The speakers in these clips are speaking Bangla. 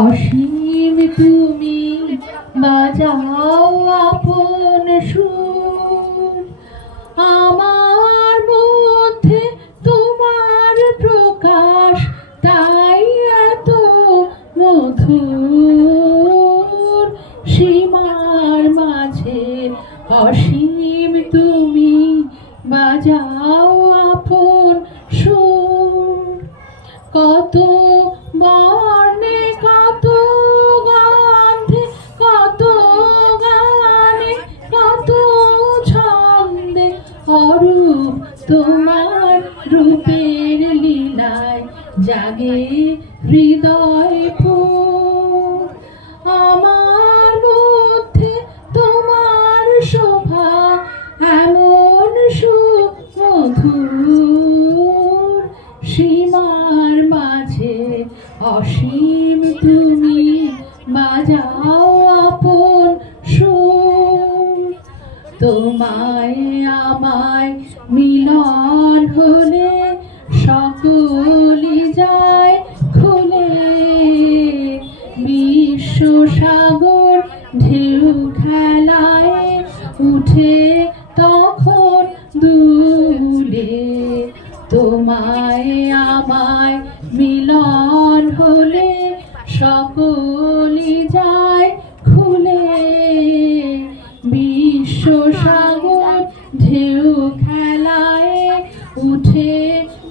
অসীম তুমি বাজাও আপন সুর, আমার মধ্যে তোমার প্রকাশ তাই এত মধুর। সীমার মাঝে অসীম তুমি বাজাও আপন সুর। কত বর্ণে কত গন্ধে কত গানে কত ছন্দে অরূপ তোমার রূপের লীলায় জাগে হৃদয় ফুল। আমার মধ্যে তোমার শোভা এমন সুমধুর, সীমার মাঝে অসীম তুমি বাজাও আপন সুর। তোমায় আমায় মিলন হলে সকলই যায় খুলে, বিশ্ব সাগর ঢেউ খেলায় উঠে তখন দুলে। তোমায় আমায় মিলন হলে সকলই যায় খুলে, বিশ্ব সাগর ঢেউ খেলায় উঠে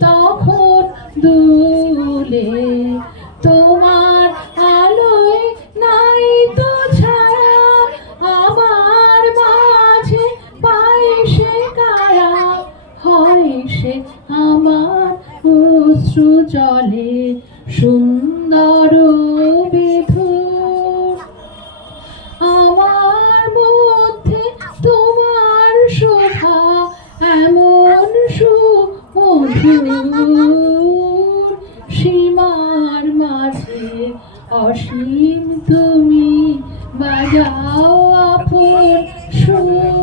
তখন দুলে। তোমার আলোয় নাই তো ছায়া আমার মাঝে, পাই সে কারা হয় সে আমার অশ্রু জলে সুন্দর বিধুর। আমার মধ্যে তোমার শোভা এমন সুমধুর, সীমার মাঝে অসীম তুমি বাজাও আপন সুর।